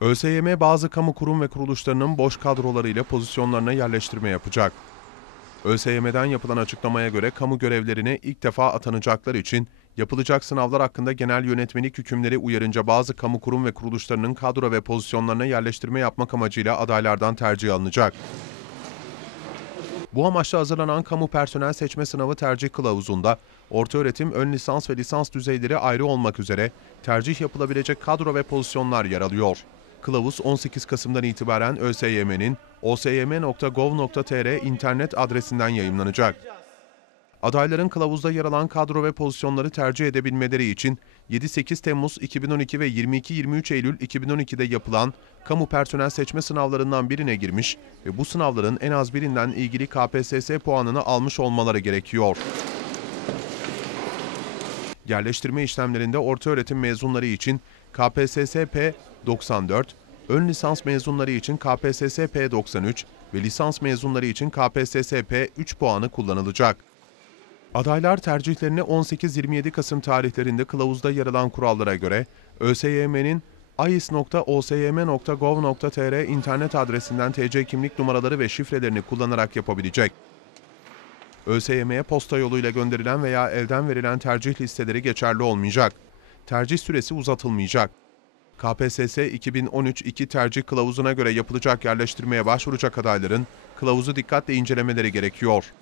ÖSYM bazı kamu kurum ve kuruluşlarının boş kadrolarıyla pozisyonlarına yerleştirme yapacak. ÖSYM'den yapılan açıklamaya göre kamu görevlerine ilk defa atanacaklar için yapılacak sınavlar hakkında genel yönetmelik hükümleri uyarınca bazı kamu kurum ve kuruluşlarının kadro ve pozisyonlarına yerleştirme yapmak amacıyla adaylardan tercih alınacak. Bu amaçla hazırlanan kamu personel seçme sınavı tercih kılavuzunda ortaöğretim, ön lisans ve lisans düzeyleri ayrı olmak üzere tercih yapılabilecek kadro ve pozisyonlar yer alıyor. Kılavuz 18 Kasım'dan itibaren ÖSYM'nin osym.gov.tr internet adresinden yayımlanacak. Adayların kılavuzda yer alan kadro ve pozisyonları tercih edebilmeleri için 7-8 Temmuz 2012 ve 22-23 Eylül 2012'de yapılan kamu personel seçme sınavlarından birine girmiş ve bu sınavların en az birinden ilgili KPSS puanını almış olmaları gerekiyor. Yerleştirme işlemlerinde ortaöğretim mezunları için KPSS P94, ön lisans mezunları için KPSS P93 ve lisans mezunları için KPSS P3 puanı kullanılacak. Adaylar tercihlerini 18-27 Kasım tarihlerinde kılavuzda yer alan kurallara göre ÖSYM'nin ais.osym.gov.tr internet adresinden TC kimlik numaraları ve şifrelerini kullanarak yapabilecek. ÖSYM'ye posta yoluyla gönderilen veya elden verilen tercih listeleri geçerli olmayacak. Tercih süresi uzatılmayacak. KPSS 2013-2 tercih kılavuzuna göre yapılacak yerleştirmeye başvuracak adayların kılavuzu dikkatle incelemeleri gerekiyor.